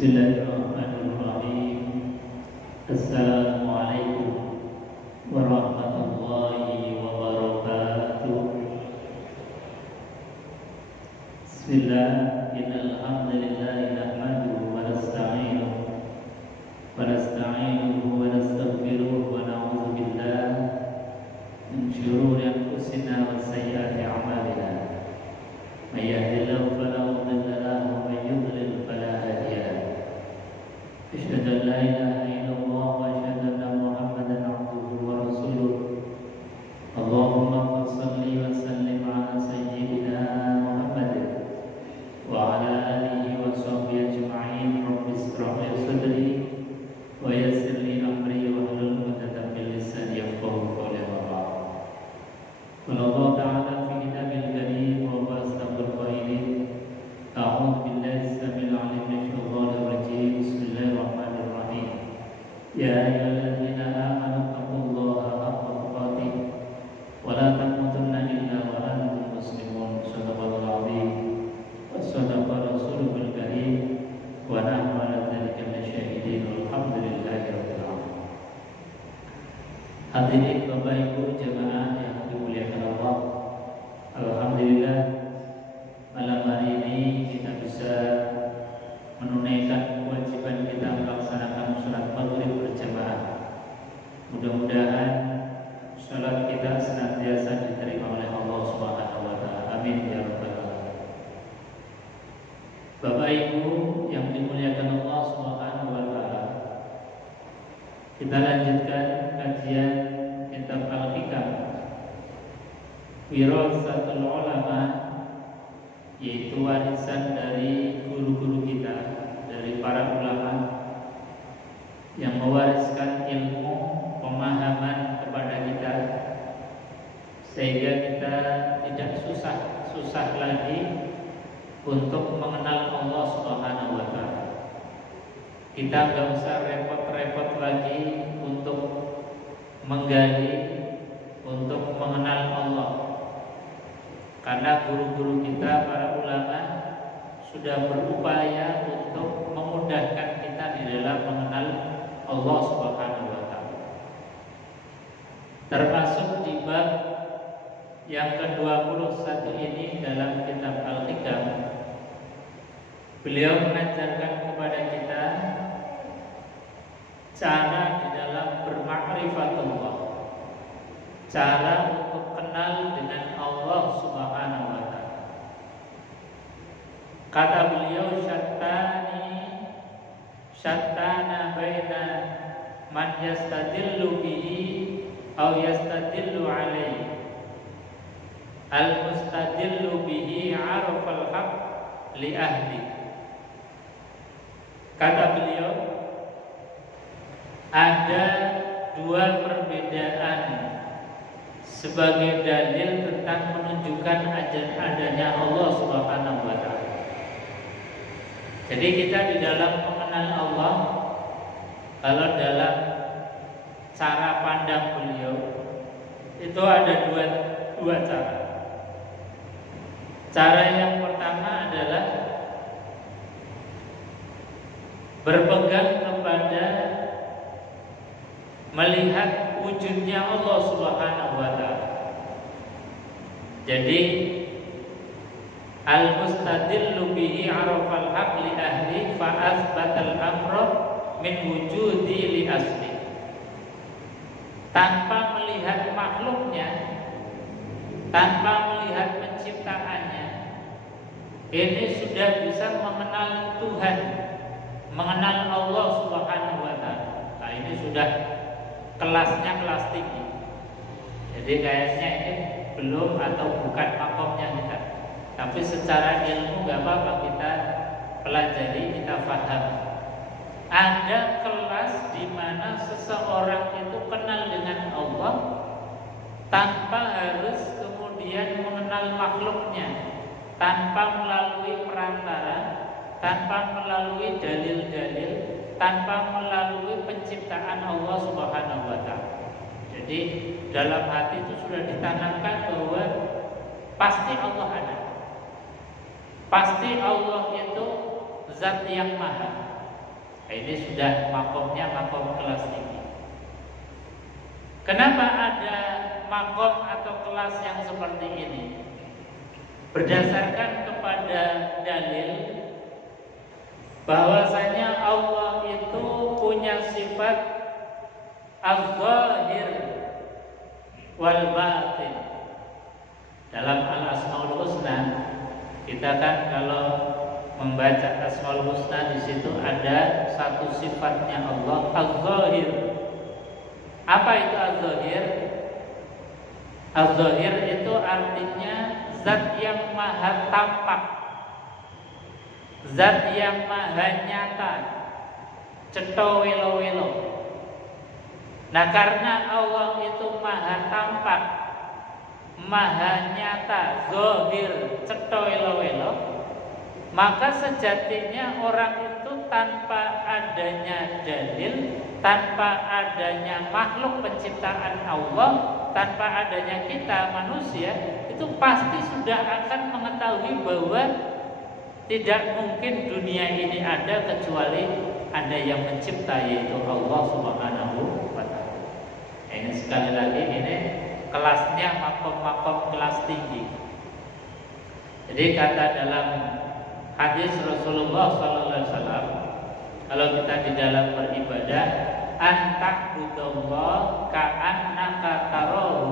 Bismillahirrahmanirrahim. Assalamualaikum warahmatullahi wabarakatuh. Bismillah, innal hamdalillah nahmaduhu wa nasta'inuhu wa nastaghfiruh wa na'udzu billahi min shururi anfusina wa sayyiati a'malina. May yahdihillahu fala mudilla lahu wa may yudlil fala hadiya lahu. Asyhadu an la ilaha illallah wa asyhadu anna Muhammadan abduhu wa rasuluh. Allahumma shalli wa sallim ala sayyidina Muhammadin wa ala alihi wa sahbihi ajma'in. Rabbi ishrah li sadri wa yassir li amri wa hlul 'uqdatam min lisani yafqahu qawli. Qala Allah ta'ala fi kitabil karim wa asdaqul qailin. A'udzu billahi samil 'alim minasy syaithanir rajim. Bismillahirrahmanirrahim. Ya ayyuhalladzina amanu taqullaha haqqa tuqatih wa la tamutunna illa wa antum muslimun. Shadaqallahul 'azim wa shadaqa rasulul karim wa nahnu 'ala dzalika minasyahidin. Alhamdulillahi rabbil alamin. Hadirin Bapak Ibu jemaah yang dimuliakan Allah, alhamdulillah malam hari ini kita bisa menunaikan kewajiban kita melaksanakan salat maghrib berjamaah. Mudah-mudahan salat kita senantiasa diterima oleh Allah Subhanahu wa taala. Amin ya rabbal alamin. Bapak Ibu yang dimuliakan Allah Subhanahu wa taala, kita lanjutkan kajian kitab Al-Hikam Wirasatul Ulama, yaitu warisan dari guru-guru kita, dari para ulama yang mewariskan ilmu, pemahaman kepada kita, sehingga kita tidak susah lagi untuk mengenal Allah Subhanahu wa taala. Kita nggak usah repot-repot lagi untuk menggali, untuk mengenal Allah, karena guru-guru kita, para ulama, sudah berupaya untuk memudahkan kita di dalam mengenal Allah Subhanahu wa taala. Termasuk di bab yang ke-21 ini dalam kitab Al-Hikam, beliau mengajarkan kepada kita cara di dalam bermakrifatullah, cara untuk kenal dengan Allah Subhanahu wa taala. Kata beliau, syattana baina man yastadillu bihi aw yastadillu alaihi. Al-mustadillu bihi 'arafal haqq li ahli. Kata beliau, ada dua perbedaan sebagai dalil tentang menunjukkan adanya Allah Subhanahu wa taala. Jadi kita di dalam mengenal Allah, kalau dalam cara pandang beliau itu ada dua cara. Cara yang pertama adalah berpegang kepada melihat wujudnya Allah Subhanahu wa taala. Jadi al-mustadillu bihi 'arafal haqq li ahli fa athbatal amra min wujudi li asli. Tanpa melihat makhluknya, tanpa melihat penciptaannya, ini sudah bisa mengenal Tuhan, mengenal Allah Subhanahu wa taala. Nah, ini sudah kelasnya kelas tinggi. Jadi kayaknya ini belum atau bukan makomnya kita, tapi secara ilmu gak apa-apa kita pelajari, kita paham. Ada kelas di mana seseorang itu kenal dengan Allah tanpa harus kemudian mengenal makhluknya, tanpa melalui perantara, tanpa melalui dalil-dalil, tanpa melalui penciptaan Allah Subhanahu wa taala. Jadi dalam hati itu sudah ditanamkan bahwa pasti Allah ada. Pasti Allah itu zat yang maha. Ini sudah makomnya makom kelas tinggi. Kenapa ada makom atau kelas yang seperti ini? Berdasarkan kepada dalil bahwasanya Allah itu punya sifat az-zahir wal batin. Dalam Al-Asmaul Husna, kita kan kalau membaca Asmaul Husna, di situ ada satu sifatnya Allah, az-zahir. Apa itu az-zahir? Az-zahir itu artinya zat yang maha tampak, zat yang maha nyata, cetha welo-welo. Nah, karena Allah itu maha tampak, maha nyata, zahir, cetha welo-welo, maka sejatinya orang itu tanpa adanya dalil, tanpa adanya makhluk penciptaan Allah, tanpa adanya kita manusia, itu pasti sudah akan mengetahui bahwa tidak mungkin dunia ini ada kecuali ada yang mencipta, yaitu Allah Subhanahu wa ta'ala. Ini sekali lagi, ini kelasnya makom-makom kelas tinggi. Jadi kata dalam hadis Rasulullah SAW, kalau kita di dalam beribadah, anta'budallah ka'annaka tarahu,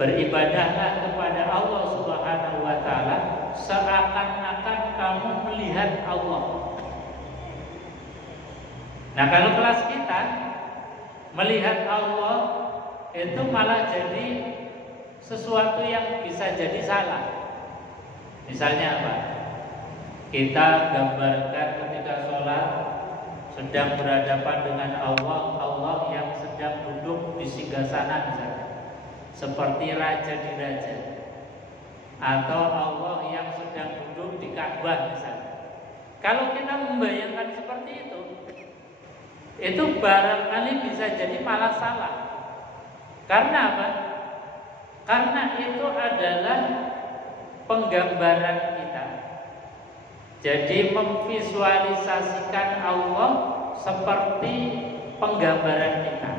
beribadahlah kepada Allah Subhanahu wa ta'ala seakan-akan kamu melihat Allah. Nah, kalau kelas kita melihat Allah itu malah jadi sesuatu yang bisa jadi salah. Misalnya apa? Kita gambarkan ketika sholat sedang berhadapan dengan Allah, Allah yang sedang duduk di singgasana misalnya, seperti raja di raja, atau Allah yang sedang duduk di Ka'bah misalnya. Kalau kita membayangkan seperti itu barangkali bisa jadi malah salah. Karena apa? Karena itu adalah penggambaran kita. Jadi memvisualisasikan Allah seperti penggambaran kita.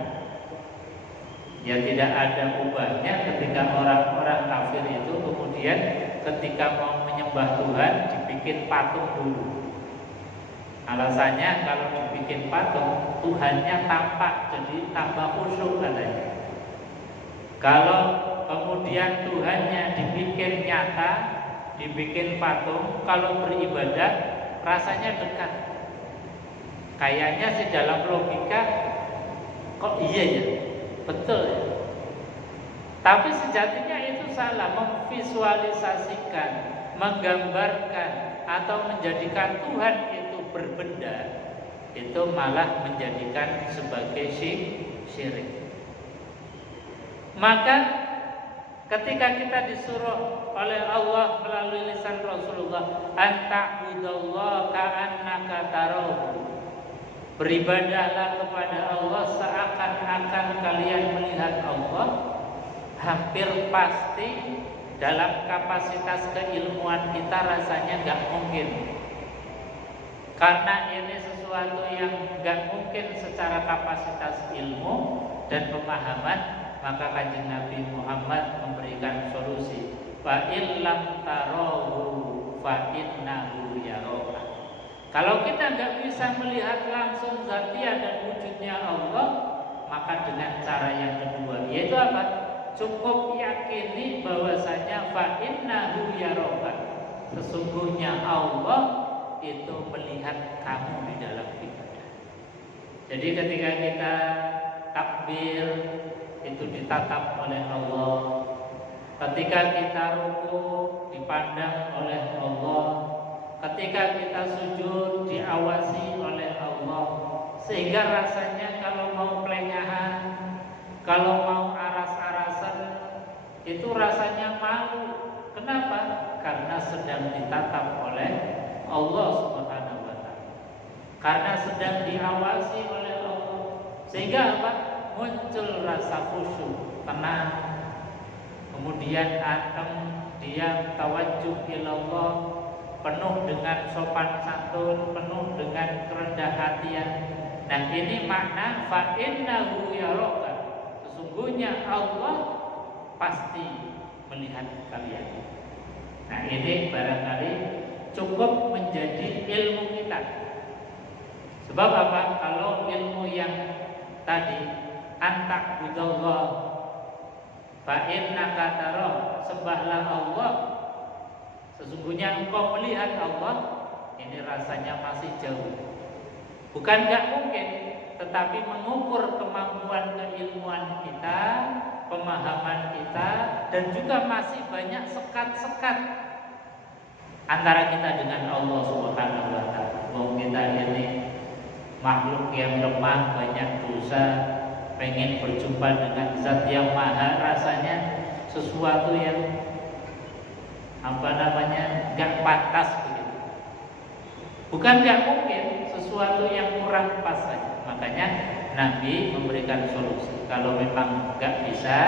Ya, tidak ada ubahnya ketika orang-orang kafir itu kemudian ketika mau menyembah Tuhan dibikin patung dulu. Alasannya kalau dibikin patung, Tuhannya tampak, jadi tambah khusyuk katanya. Kalau kemudian Tuhannya dibikin nyata, dibikin patung, kalau beribadah rasanya dekat. Kayaknya sih dalam logika kok iya ya, betul ya. Tapi sejatinya itu salah, memvisualisasikan, menggambarkan atau menjadikan Tuhan itu berbenda, itu malah menjadikan sebagai syirik. Maka ketika kita disuruh oleh Allah melalui lisan Rasulullah, anta'budallaha ka'annaka tarahu, beribadahlah kepada Allah seakan-akan kalian melihat Allah, hampir pasti dalam kapasitas keilmuan kita rasanya nggak mungkin. Karena ini sesuatu yang nggak mungkin secara kapasitas ilmu dan pemahaman, maka Kanjeng Nabi Muhammad memberikan solusi. Fa illam tarahu fa innahu yaraka. Kalau kita nggak bisa melihat langsung zatia dan wujudnya Allah, maka dengan cara yang kedua, yaitu apa? Cukup yakini bahwasanya fa innahu yaraka, sesungguhnya Allah itu melihat kamu di dalam ibadah. Jadi ketika kita takbir, itu ditatap oleh Allah. Ketika kita ruku, dipandang oleh Allah. Ketika kita sujud, diawasi oleh Allah. Sehingga rasanya kalau mau pelengahan, kalau mau aras-arasan, itu rasanya malu. Kenapa? Karena sedang ditatap oleh Allah Subhanahu wa ta'ala. Karena sedang diawasi oleh Allah. Sehingga apa? Muncul rasa khusyuk, tenang, kemudian atem, diam, tawajuh ilallah, penuh dengan dengan sopan santun, penuh dengan kerendah hatian. Nah, ini makna fa innahu yaraka. Sesungguhnya Allah pasti melihat kalian. Nah, ini barangkali cukup menjadi ilmu kita. Sebab apa? Kalau ilmu yang tadi antak budallah fa innaka tara, sembahlah Allah, sesungguhnya engkau melihat Allah, ini rasanya masih jauh. Bukan gak mungkin, tetapi mengukur kemampuan keilmuan kita, pemahaman kita, dan juga masih banyak sekat-sekat antara kita dengan Allah Subhanahu wa Ta'ala. Kita ini makhluk yang lemah, banyak dosa, pengen berjumpa dengan zat yang maha, rasanya sesuatu yang gak pantas begitu. Bukan gak mungkin, sesuatu yang kurang pas saja. Makanya Nabi memberikan solusi. Kalau memang gak bisa,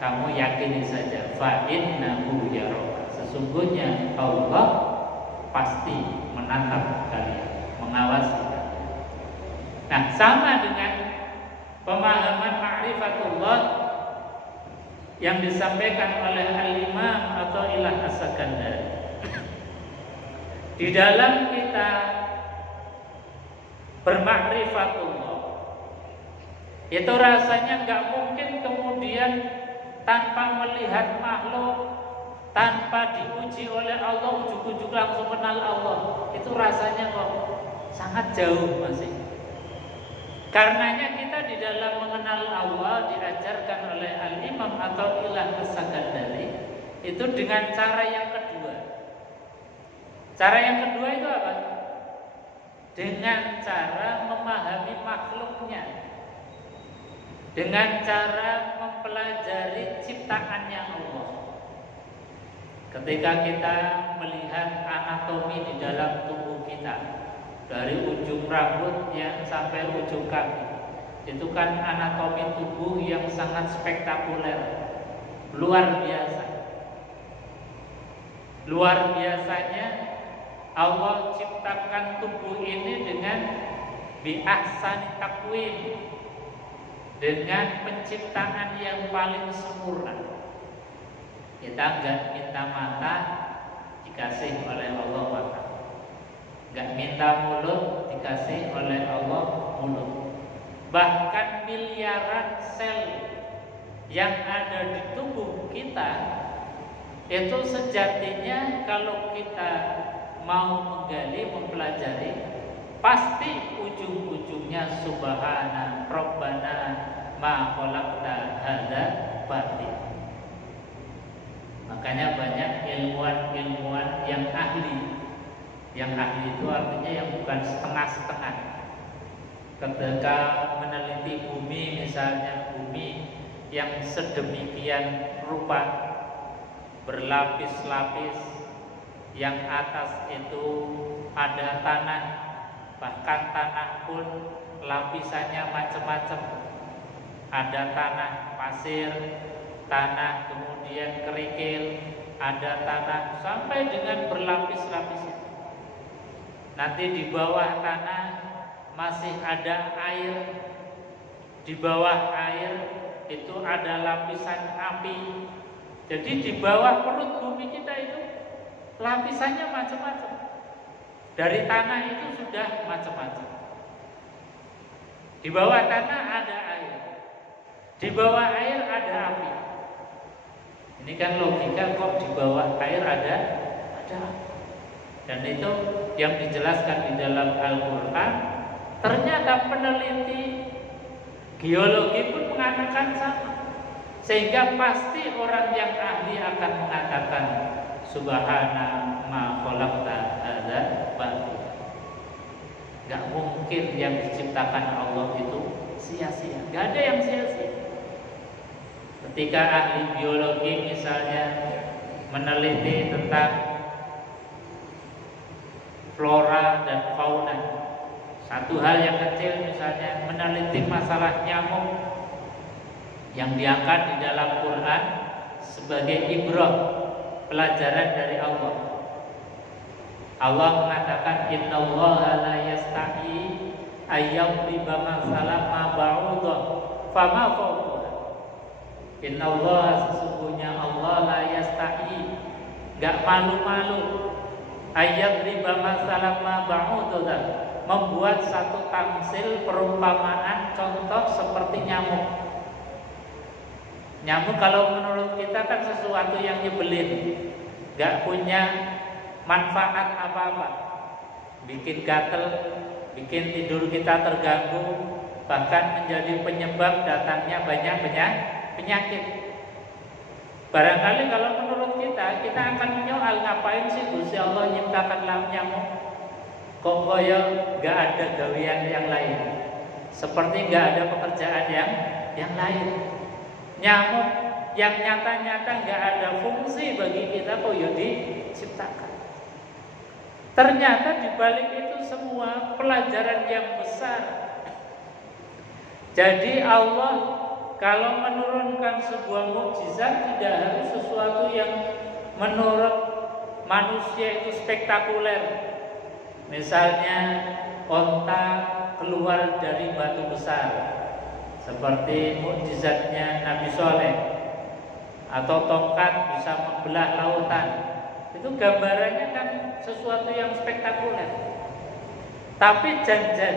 kamu yakini saja fa innahu yaraka. Sesungguhnya Allah pasti menatap kalian, mengawasi kalian. Nah, sama dengan pemahaman ma'rifatullah yang disampaikan oleh Al-Imam Athaillah As-Sakandari. Di dalam kita bermakrifatullah, itu rasanya nggak mungkin kemudian tanpa melihat makhluk, tanpa diuji oleh Allah, ujuk-ujuk langsung kenal Allah. Itu rasanya kok sangat jauh masih. Karenanya kita di dalam mengenal Allah diajarkan oleh Al-Imam Athaillah As-Sakandari itu dengan cara yang kedua. Cara yang kedua itu apa? Dengan cara memahami makhluknya, dengan cara mempelajari ciptaannya Allah. Ketika kita melihat anatomi di dalam tubuh kita, dari ujung rambut yang sampai ujung kaki, itu kan anatomi tubuh yang sangat spektakuler, luar biasa. Luar biasanya Allah ciptakan tubuh ini dengan bi ahsani taqwim, dengan penciptaan yang paling sempurna. Kita enggak minta mata, dikasih oleh Allah mata. Enggak minta mulut, dikasih oleh Allah mulut. Bahkan miliaran sel yang ada di tubuh kita itu sejatinya kalau kita mau menggali, mempelajari, pasti ujung-ujungnya subhana rabbana ma khalaqta hadza batil. Makanya banyak ilmuwan-ilmuwan yang ahli. Yang ahli itu artinya yang bukan setengah-setengah. Ketika meneliti bumi, misalnya bumi yang sedemikian rupa, berlapis-lapis, yang atas itu ada tanah, bahkan tanah pun lapisannya macam-macam. Ada tanah pasir, tanah kemudian kerikil, ada tanah sampai dengan berlapis-lapis itu. Nanti di bawah tanah masih ada air, di bawah air itu ada lapisan api. Jadi di bawah perut bumi kita itu lapisannya macam-macam. Dari tanah itu sudah macam-macam. Di bawah tanah ada air, di bawah air ada api. Ini kan logika, kok di bawah air ada api. Dan itu yang dijelaskan di dalam Al-Quran. Ternyata peneliti geologi pun mengatakan sama. Sehingga pasti orang yang ahli akan mengatakan subhana ma khalaqta hadza batil. Gak mungkin yang diciptakan Allah itu sia-sia. Gak ada yang sia-sia. Ketika ahli biologi misalnya meneliti tentang flora dan fauna, satu hal yang kecil misalnya meneliti masalah nyamuk yang diangkat di dalam Quran sebagai ibrah, pelajaran dari Allah. Allah mengatakan innallaha la yastahi ayyadriba mathalan ma ba'udah fama fawqaha. Innallaha, sesungguhnya Allah, la yastahi, enggak malu-malu, ayyadriba mathalan ma ba'udah, membuat satu tamsil, perumpamaan, contoh seperti nyamuk. Nyamuk kalau menurut kita kan sesuatu yang nyebelin, enggak punya manfaat apa-apa, bikin gatel, bikin tidur kita terganggu, bahkan menjadi penyebab datangnya banyak penyakit. Barangkali kalau menurut kita akan menyoal, ngapain sih Gusti Allah nyiptakan nyamuk? Kok koyo gak ada gawean yang lain, seperti gak ada pekerjaan yang lain. Nyamuk yang nyata-nyata gak ada fungsi bagi kita kok ya diciptakan. Ternyata di balik itu semua pelajaran yang besar. Jadi Allah kalau menurunkan sebuah mukjizat tidak harus sesuatu yang menurut manusia itu spektakuler. Misalnya onta keluar dari batu besar, seperti mukjizatnya Nabi Soleh, atau tongkat bisa membelah lautan. Itu gambarannya kan sesuatu yang spektakuler. Tapi jangan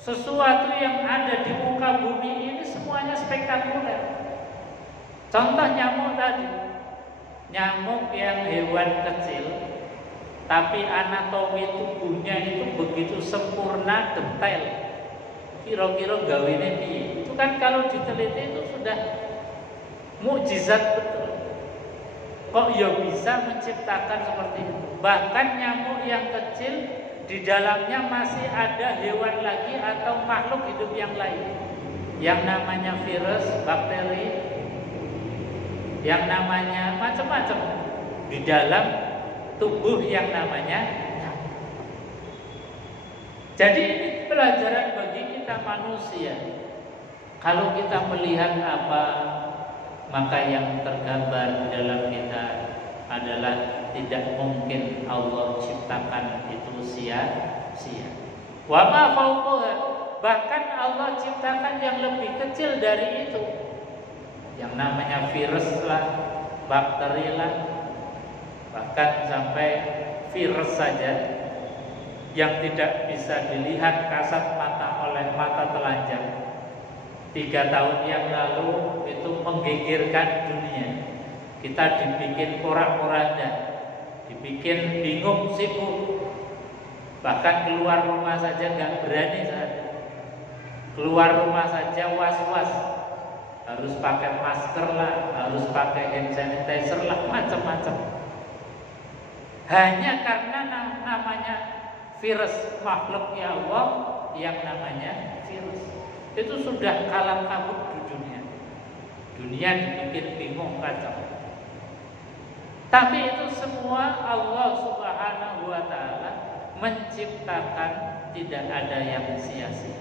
sesuatu yang ada di muka bumi ini semuanya spektakuler. Contoh nyamuk tadi, nyamuk yang hewan kecil, tapi anatomi tubuhnya itu begitu sempurna, detail. Kira-kira gawene piye? Itu kan kalau diteliti itu sudah mukjizat betul. Kok ya bisa menciptakan seperti itu? Bahkan nyamuk yang kecil di dalamnya masih ada hewan lagi atau makhluk hidup yang lain, yang namanya virus, bakteri, yang namanya macam-macam di dalam tubuh yang namanya nyamuk. Jadi ini pelajaran bagi kita manusia. Kalau kita melihat apa, maka yang tergambar di dalam kita adalah tidak mungkin Allah ciptakan itu sia-sia. Wa ma fawqaha, bahkan Allah ciptakan yang lebih kecil dari itu, yang namanya virus lah, bakteri lah, bahkan sampai virus saja yang tidak bisa dilihat kasat mata oleh mata telanjang 3 tahun yang lalu itu menggegerkan dunia. Kita dibikin porak-poranda, dibikin bingung, sibuk, bahkan keluar rumah saja nggak berani saat itu. Keluar rumah saja was-was, harus pakai masker lah, harus pakai hand sanitizer lah, macam-macam. Hanya karena namanya virus, makhluknya Allah yang namanya virus. Itu sudah kalam kabut di dunia. Dunia dibikin bingung, kacau. Tapi itu semua Allah Subhanahu wa ta'ala menciptakan, tidak ada yang sia-sia.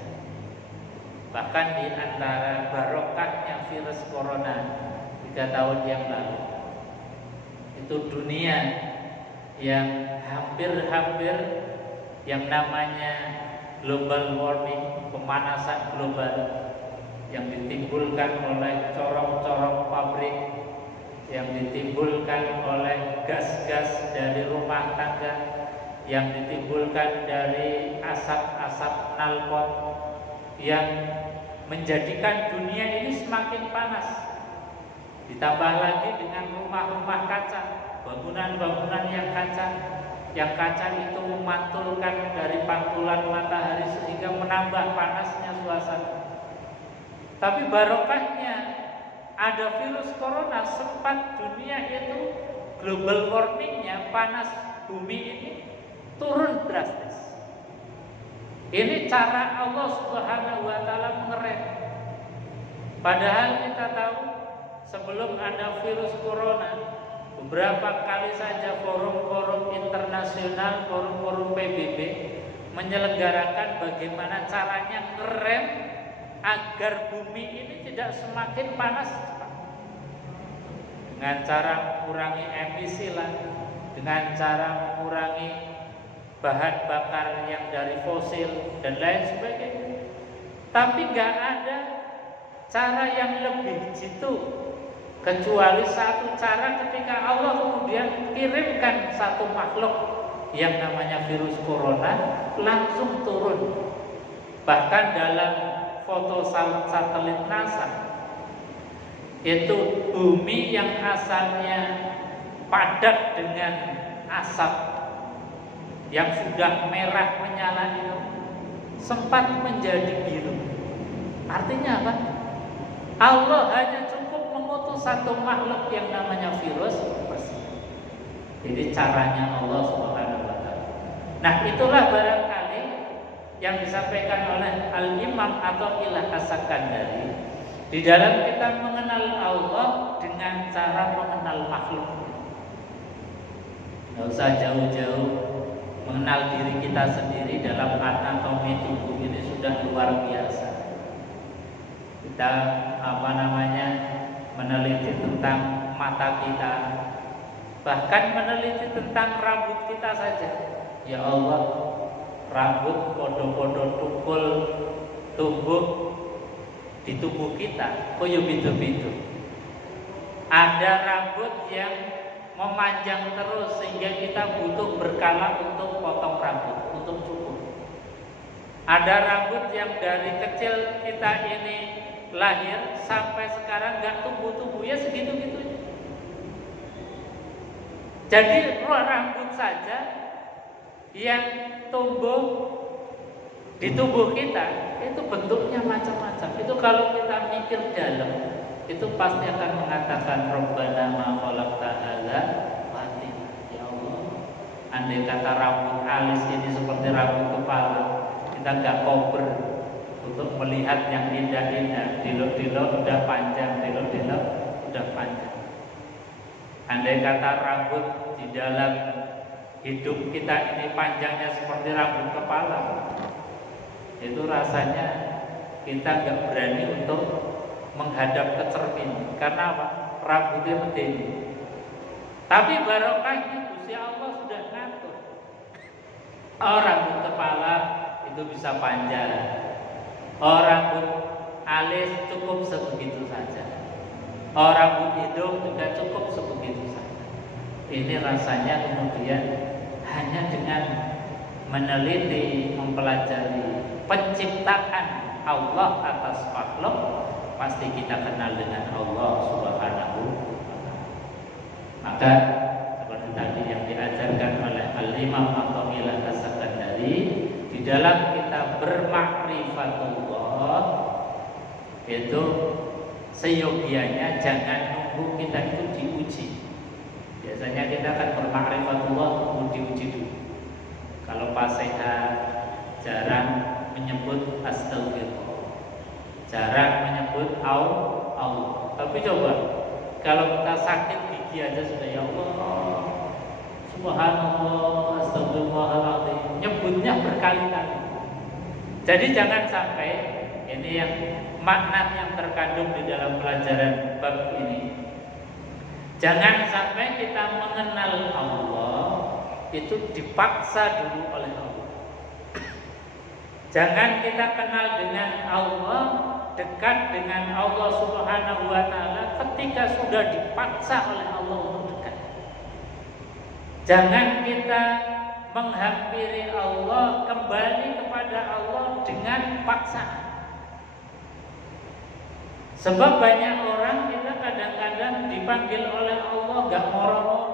Bahkan di antara barokahnya virus corona 3 tahun yang lalu, itu dunia yang hampir-hampir yang namanya global warming, pemanasan global yang ditimbulkan oleh corong-corong pabrik, yang ditimbulkan oleh gas-gas dari rumah tangga, yang ditimbulkan dari asap-asap knalpot, yang menjadikan dunia ini semakin panas. Ditambah lagi dengan rumah-rumah kaca, bangunan-bangunan yang kaca itu memantulkan dari pantulan matahari sehingga menambah panasnya suasana. Tapi barokahnya ada virus corona, sempat dunia itu global warmingnya, panas bumi ini turun drastis. Ini cara Allah Subhanahu wa ta'ala mengerem. Padahal kita tahu sebelum ada virus corona, beberapa kali saja forum-forum internasional, forum-forum PBB menyelenggarakan bagaimana caranya ngerem agar bumi ini tidak semakin panas cepat. Dengan cara mengurangi emisi lah, dengan cara mengurangi bahan bakar yang dari fosil dan lain sebagainya. Tapi nggak ada cara yang lebih jitu kecuali satu cara ketika Allah kemudian kirimkan satu makhluk yang namanya virus corona langsung turun. Bahkan dalam foto satelit NASA itu bumi yang asalnya padat dengan asap yang sudah merah menyala itu sempat menjadi biru. Artinya apa? Allah hanya cukup mengutus satu makhluk yang namanya virus. Jadi caranya Allah Subhanahu wa taala. Nah, itulah barangkali yang disampaikan oleh Al-Imam Athaillah As-Sakandari di dalam kita mengenal Allah dengan cara mengenal makhluk. Tidak usah jauh-jauh, mengenal diri kita sendiri dalam anatomi tubuh ini sudah luar biasa. Kita meneliti tentang mata kita, bahkan meneliti tentang rambut kita saja. Ya Allah, rambut podo-podo tukul tumbuh di tubuh kita, koyo bidu-bidu. Ada rambut yang memanjang terus sehingga kita butuh berkala untuk potong rambut, untuk cukur. Ada rambut yang dari kecil kita ini lahir sampai sekarang nggak tumbuh-tumbuh, ya segitu-gitunya. Jadi rambut saja yang tumbuh di tubuh kita itu bentuknya macam-macam. Itu kalau kita mikir dalam, itu pasti akan mengatakan Rabbana ma khalaqta hadza batila. Ya Allah, andai kata rambut alis ini seperti rambut kepala, kita nggak kober untuk melihat yang indah-indah. Dilok-dilok udah panjang, dilok-dilok udah panjang. Andai kata rambut di dalam hidup kita ini panjangnya seperti rambut kepala, itu rasanya kita nggak berani untuk menghadap ke cermin. Karena apa? Rambutnya penting. Tapi barokahnya Gusti Allah sudah ngatur. Rambut kepala itu bisa panjang, rambut alis cukup sebegitu saja, rambut hidung juga cukup sebegitu saja. Ini rasanya kemudian hanya dengan meneliti, mempelajari penciptaan Allah atas makhluk, pasti kita kenal dengan Allah Subhanahu wa taala. Maka seperti tadi yang diajarkan oleh Al-Imam Athaillah As-Sakandari di dalam kita bermakrifatullah, itu seyogianya jangan nunggu kita itu diuji. Biasanya kita akan bermakrifatullah tunggu diuji dulu. Kalau pas sehat jarang menyebut astagfirullah, jarang menyebut Allah. Tapi coba kalau kita sakit gigi aja sudah ya Allah, subhanallah, astagfirullahaladzim, nyebutnya berkali-kali. Jadi jangan sampai, ini yang makna yang terkandung di dalam pelajaran bab ini, jangan sampai kita mengenal Allah itu dipaksa dulu oleh Allah. Jangan kita kenal dengan Allah, dekat dengan Allah Subhanahu wa taala ketika sudah dipaksa oleh Allah untuk dekat. Jangan kita menghampiri Allah, kembali kepada Allah dengan paksaan. Sebab banyak orang kita kadang-kadang dipanggil oleh Allah gak moro-moro.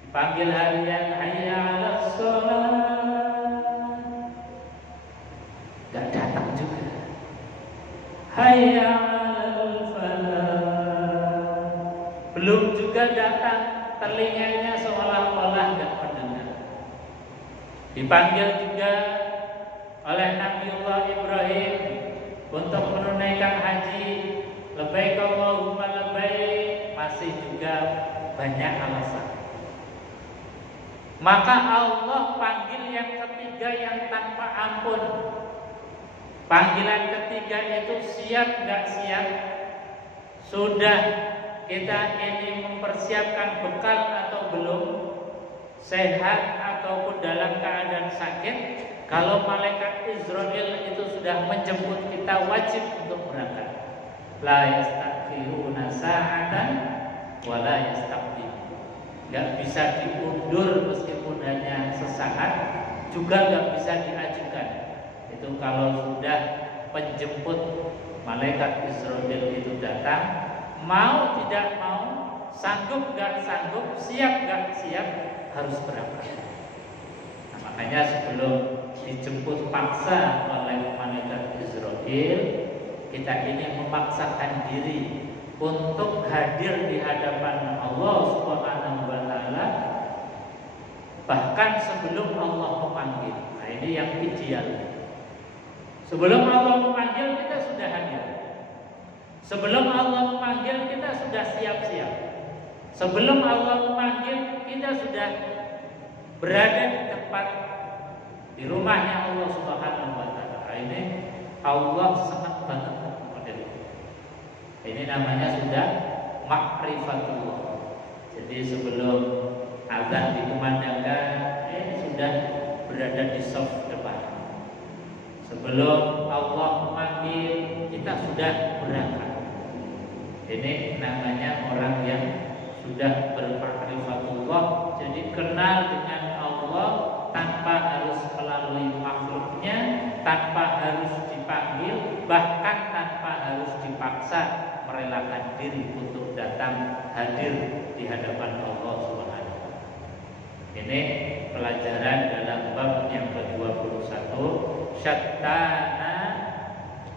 Dipanggil harian hayya 'alas shalah, gak datang juga. Hayya 'alal falah, belum juga datang, telinganya seolah-olah gak mendengar. Dipanggil juga oleh Nabiullah Ibrahim untuk menunaikan haji, labbaik Allahumma labbaik, masih juga banyak alasan. Maka Allah panggil yang ketiga yang tanpa ampun. Panggilan ketiga itu siap gak siap. Sudah kita ini mempersiapkan bekal atau belum sehat ataupun dalam keadaan sakit, kalau malaikat Israel itu sudah menjemput kita, wajib untuk berangkat. La yastakhiruna sa'atan wa la yastaqdimun. Enggak bisa diundur meskipun hanya sesaat, juga enggak bisa diajukan. Itu kalau sudah penjemput malaikat Israel itu datang, mau tidak mau, sanggup enggak sanggup, siap enggak siap, harus berangkat. Nah, makanya sebelum dijemput paksa oleh malaikat Israel, kita ini memaksakan diri untuk hadir di hadapan Allah Subhanahu wa taala, bahkan sebelum Allah memanggil. Nah, ini yang ideal. Sebelum Allah memanggil, kita sudah hadir. Sebelum Allah memanggil, kita sudah siap-siap. Sebelum Allah memanggil, kita sudah berada di tempat, di rumahnya Allah Subhanahu wa taala. Ini Allah sangat banget model. Ini namanya sudah ma'rifatullah. Jadi sebelum azan dikumandangkan, sudah berada di saf depan. Sebelum Allah memanggil, kita sudah berangkat. Ini namanya orang yang sudah berma'rifatullah. Jadi kenal dengan Allah tanpa harus melalui makhluknya, tanpa harus dipanggil, bahkan tanpa harus dipaksa, merelakan diri untuk datang hadir di hadapan Allah Subhanahu. Ini pelajaran dalam bab yang ke-21, syattana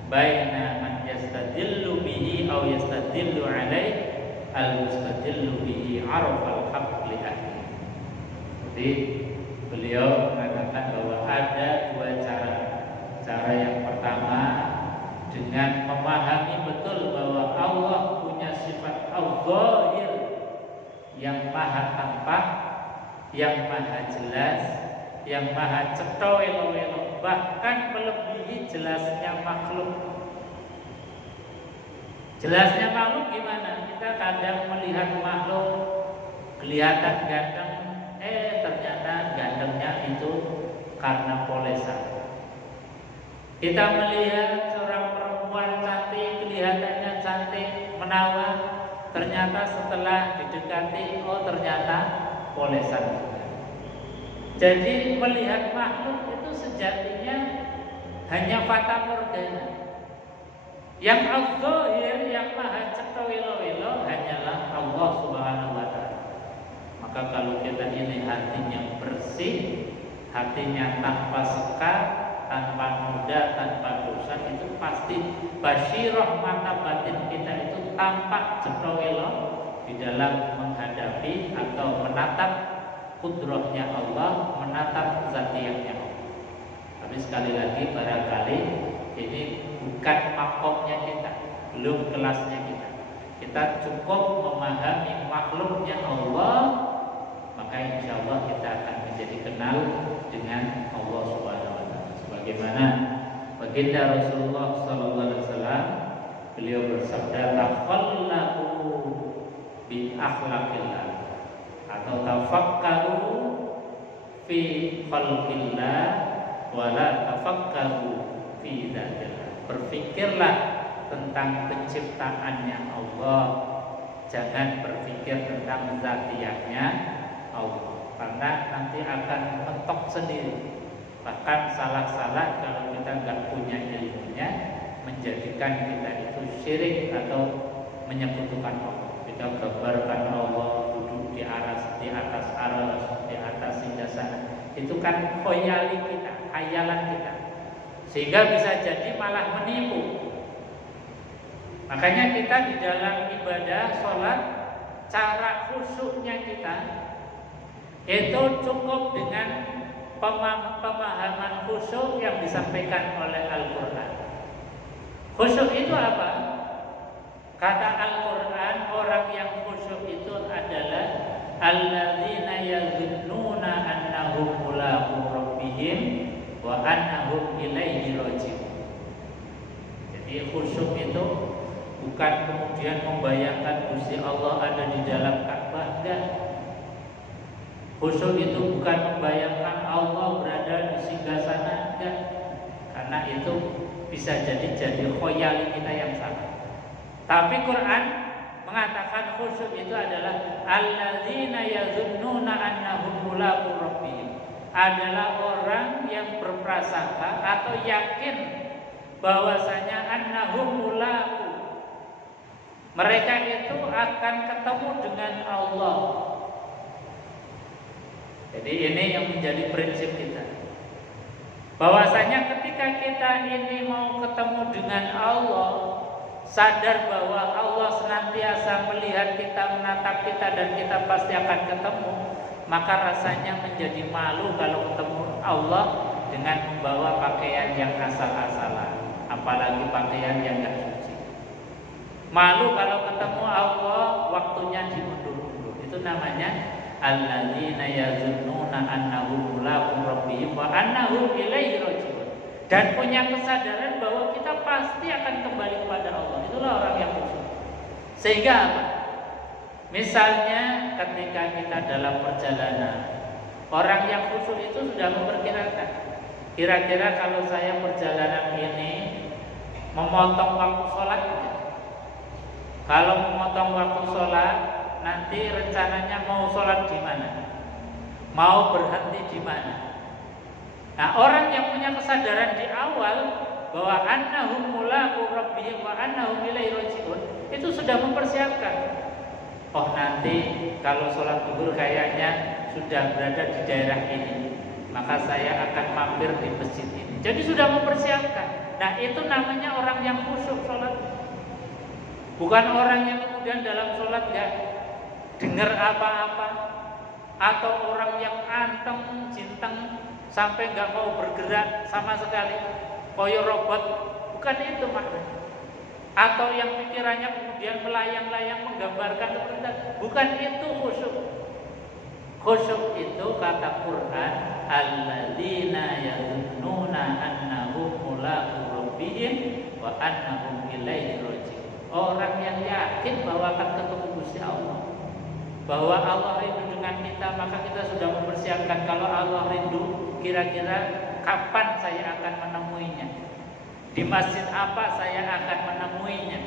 baina man yastadillu bihi aw yastadillu alaihi al-mustadillu bihi arafal haqq li ahli. Jadi beliau mengatakan bahwa ada dua cara. Cara yang pertama dengan memahami betul bahwa Allah punya sifat al-zahir yang maha tampak, yang maha jelas, yang maha cetha elo-elo, bahkan melebihi jelasnya makhluk. Jelasnya makhluk gimana? Kita kadang melihat makhluk kelihatan ganteng, ternyata gantengnya itu karena polesan. Kita melihat seorang perempuan cantik, kelihatannya cantik, menawan, ternyata setelah didekati, ternyata polesan. Jadi melihat makhluk itu sejatinya hanya fata morgana. Yang al-zahir, yang maha cetha welo-welo hanyalah Allah Subhanahu wa taala. Maka kalau kita ini hatinya bersih, hatinya tanpa sekar, tanpa noda, tanpa dosa, itu pasti basyirah mata batin kita itu tampak cetha welo di dalam menghadapi atau menatap kudrahnya Allah, menatap zatiyahnya Allah. Tapi sekali lagi barangkali ini bukan makomnya kita, belum kelasnya kita. Kita cukup memahami makhluknya Allah, maka insya Allah kita akan menjadi kenal dengan Allah Subhanahu wa taala. Sebagaimana baginda Rasulullah sallallahu alaihi wasallam, beliau bersabda, "Tafallahu bi akhlaqillah" atau "Tafakkaru fi khalqillah wa la tafakkaru fi dzatillah." Berpikirlah tentang penciptaannya Allah, jangan berpikir tentang zatiyahnya Allah, karena nanti akan mentok sendiri. Bahkan salah-salah kalau kita nggak punya ilmunya, menjadikan kita itu syirik atau menyekutukan Allah. Kita gambarkan Allah duduk di atas aras, di atas singgahsana. Itu kan khoyali kita, khayalan kita, sehingga bisa jadi malah menipu. Makanya kita di dalam ibadah sholat, cara khusyuknya kita itu cukup dengan pemahaman khusyuk yang disampaikan oleh Al-Quran. Khusyuk itu apa? Kata Al-Quran, orang yang khusyuk itu adalah alladzina yazunnuna annahum mulaqu rabbihim wa annahum ilaihi raji'un. Jadi khusyuk itu bukan kemudian membayangkan Gusti Allah ada di dalam Ka'bah, enggak. Khusyuk itu bukan membayangkan Allah berada di singgasana, enggak. Karena itu bisa jadi khoyali kita yang salah. Tapi Quran mengatakan khusyuk itu adalah alladzina yazunnuna annahum mulaqu rabbihim, adalah orang yang berprasangka atau yakin bahwasanya annahum mulaqu, mereka itu akan ketemu dengan Allah. Jadi ini yang menjadi prinsip kita, bahwasanya ketika kita ini mau ketemu dengan Allah, sadar bahwa Allah senantiasa melihat kita, menatap kita, dan kita pasti akan ketemu, maka rasanya menjadi malu kalau ketemu Allah dengan membawa pakaian yang asal-asalan, apalagi pakaian yang gak suci. Malu kalau ketemu Allah waktunya diundur-undur. Itu namanya alladzina yazunnuna annahum mulaqu rabbihim wa annahum ilaihi raji'un, dan punya kesadaran bahwa kita pasti akan kembali kepada Allah. Itulah orang yang khusyuk. Sehingga apa? Misalnya ketika kita dalam perjalanan, orang yang khusyuk itu sudah memperkirakan, kira-kira kalau saya perjalanan ini memotong waktu sholat, kalau memotong waktu sholat, nanti rencananya mau sholat di mana, mau berhenti di mana. Nah, orang yang punya kesadaran di awal bahwa annahum mulaqu rabbihim wa annahum ilaihi raji'un, itu sudah mempersiapkan. Oh, nanti kalau sholat zuhur kayaknya sudah berada di daerah ini, maka saya akan mampir di masjid ini. Jadi sudah mempersiapkan. Nah, itu namanya orang yang khusyuk sholat. Bukan orang yang kemudian dalam sholat gak dengar apa-apa, atau orang yang anteng, jinteng, sampai nggak mau bergerak sama sekali, koyo robot. Bukan itu maknanya. Atau yang pikirannya kemudian melayang-layang menggambarkan seperti itu. Bukan itu khusyuk. Khusyuk itu kata Quran, alladzina yazunnuna annahum mulaqu rabbihim wa annahum ilaihi raji'un. Orang yang yakin bahwa akan ketemu Gusti Allah, bahwa Allah rindu dengan kita, maka kita sudah mempersiapkan. Kalau Allah rindu, kira-kira kapan saya akan menemuinya, di masjid apa saya akan menemuinya,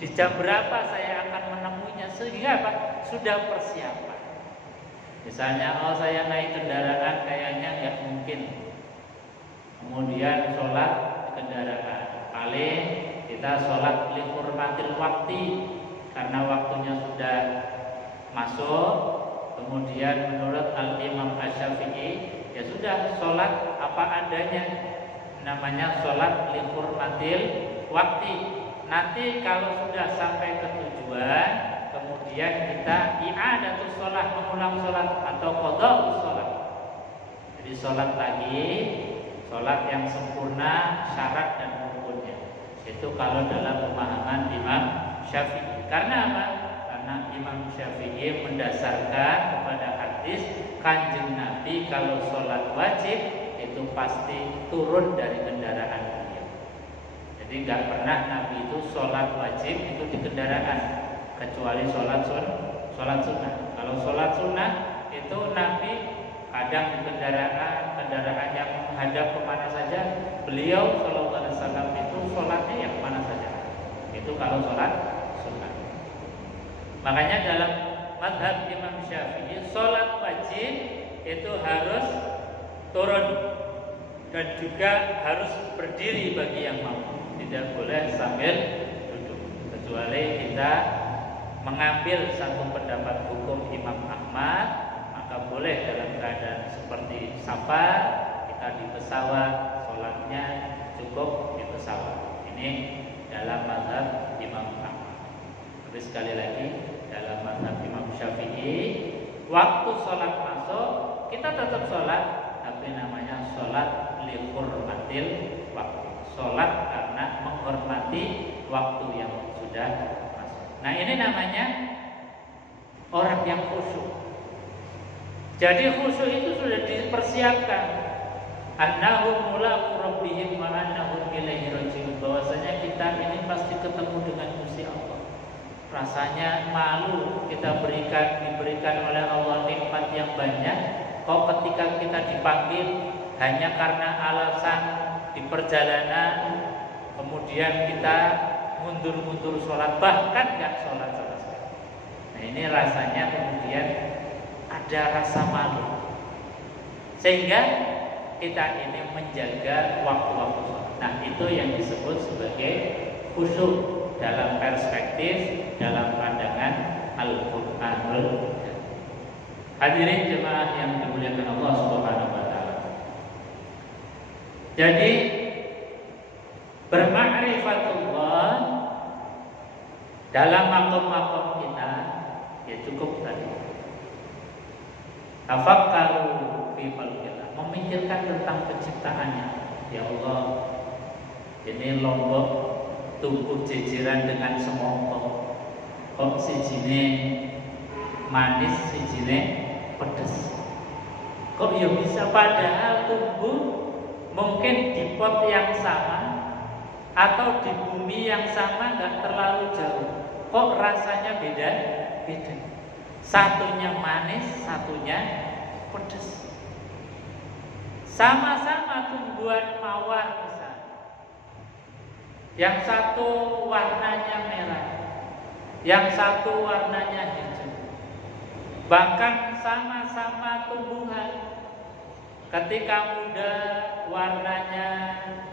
di jam berapa saya akan menemuinya. Sehingga apa? Sudah persiapan. Misalnya, oh saya naik kendaraan kayaknya nggak mungkin, kemudian sholat kendaraan, paling kita sholat li hurmatil waqti, karena waktunya sudah masuk. Kemudian menurut Al-Imam Asy-Syafi'i, ya sudah sholat apa adanya, namanya sholat li hurmatil waqti. Nanti kalau sudah sampai ke tujuan, kemudian kita i'adatus sholat, mengulang sholat atau qada'us sholat. Jadi sholat lagi, sholat yang sempurna syarat dan rukunnya. Itu kalau dalam pemahaman Imam Syafi'i. Karena apa? Karena Imam Syafi'i mendasarkan kepada hadis Kanjeng Nabi kalau sholat wajib itu pasti turun dari kendaraan beliau. Jadi nggak pernah Nabi itu sholat wajib itu di kendaraan, kecuali sholat sunnah. Kalau sholat sunnah itu Nabi kadang di kendaraan yang menghadap kemana saja, beliau Shallallahu Alaihi Wasallam itu sholatnya yang kemana saja. Itu kalau sholat sunnah. Makanya dalam mazhab Imam Syafi'i, sholat wajib itu harus turun dan juga harus berdiri bagi yang mampu. Tidak boleh sambil duduk. Kecuali kita mengambil satu pendapat hukum Imam Ahmad, maka boleh dalam keadaan seperti safar, kita di pesawat, sholatnya cukup di pesawat. Ini dalam mazhab Imam Ahmad. Tapi sekali lagi, dalam mazhab Imam Syafi'i, waktu sholat masuk, kita tetap sholat, tapi namanya sholat li hurmatil waktu. Sholat karena menghormati waktu yang sudah masuk. Nah, ini namanya orang yang khusyuk. Jadi khusyuk itu sudah dipersiapkan. Annahum mulaqu rabbihim wa annahum ilaihi raji'un. Bahwasanya kita ini pasti ketemu dengan Gusti Allah. rasanya malu kita diberikan oleh Allah nikmat yang banyak, kok ketika kita dipanggil hanya karena alasan di perjalanan, kemudian kita mundur-mundur sholat, bahkan nggak sholat sama sekali. Nah ini rasanya kemudian ada rasa malu, sehingga kita ini menjaga waktu-waktu sholat. Nah itu yang disebut sebagai khusyuk dalam perspektif, dalam pandangan Al-Qur'anul. Hadirin jemaah yang dimuliakan Allah Subhanahu wa taala. Jadi bermakrifatullah dalam makom-makom kita ya cukup tadi. Tafakkaru fi khalqillah, memikirkan tentang penciptaannya. Ya Allah, ini Lombok tumbuh jejeran dengan semongko. Kok sijine manis, sijine pedes. Kok ya bisa, padahal tumbuh mungkin di pot yang sama atau di bumi yang sama, nggak terlalu jauh. Kok rasanya beda? Beda. Satunya manis, satunya pedes. Sama-sama tumbuhan mawar misalnya. Yang satu warnanya merah, yang satu warnanya hijau. Bahkan sama-sama tumbuhan, ketika muda warnanya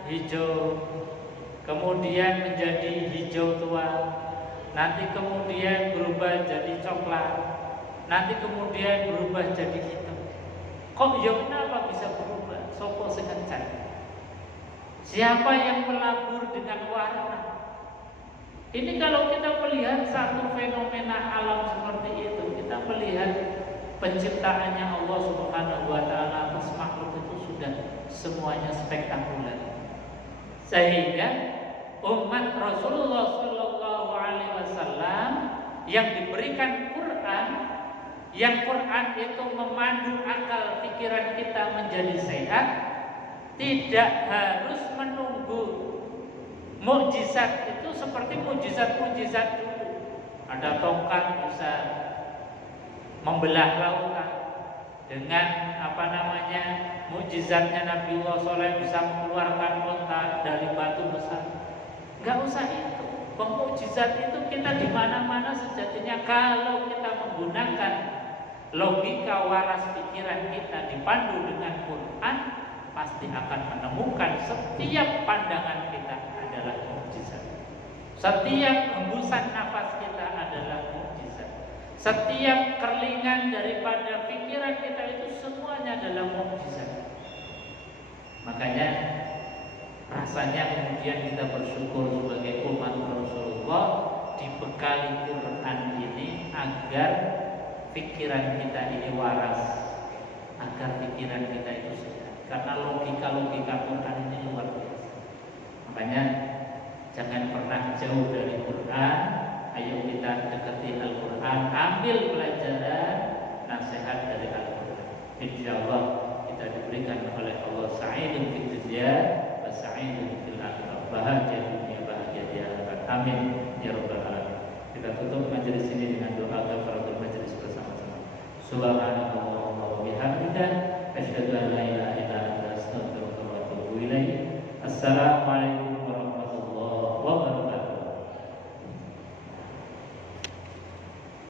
hijau, kemudian menjadi hijau tua, nanti kemudian berubah jadi coklat, nanti kemudian berubah jadi hitam. Kok ya kenapa bisa berubah? Sopo sengaja. Siapa yang melabur dengan warna? Ini kalau kita melihat satu fenomena alam seperti itu, kita melihat penciptaannya Allah Subhanahu wa taala atas makhluk itu sudah semuanya spektakuler. Sehingga umat Rasulullah sallallahu alaihi wasallam yang diberikan Quran, yang Quran itu memandu akal pikiran kita menjadi sehat, tidak harus menunggu mukjizat itu seperti mukjizat-mukjizat dulu. Ada tongkat bisa membelah lautan, dengan mukjizatnya Nabiullah Shalih bisa mengeluarkan unta dari batu besar. Enggak usah itu. Mukjizat itu kita di mana-mana sejatinya kalau kita menggunakan logika waras pikiran kita dipandu dengan Quran, pasti akan menemukan setiap pandangan kita adalah mukjizat. Setiap hembusan nafas kita adalah mukjizat. Setiap kerlingan daripada pikiran kita itu semuanya adalah mukjizat. Makanya rasanya kemudian kita bersyukur sebagai umat Rasulullah dibekali Quran ini agar pikiran kita ini waras, agar pikiran kita itu sehat. Karena logika-logika Quran ini luar biasa. Makanya jangan pernah jauh dari Quran. Ayo kita dekati Al-Quran, ambil pelajaran, nasihat dari Al-Quran. Insyaallah kita diberikan oleh Allah sa'idun fid dunya wa sa'idun fil akhirah. Bahagia dunia, bahagia di akhirat. Amin ya rabbal alamin. Kita tutup majelis ini dengan doa kafaratul majelis bersama-sama. Subhanallah wa bihamdika asyhadu an la ilaha illa anta astaghfiruka wa atubu ilaik. Assalamualaikum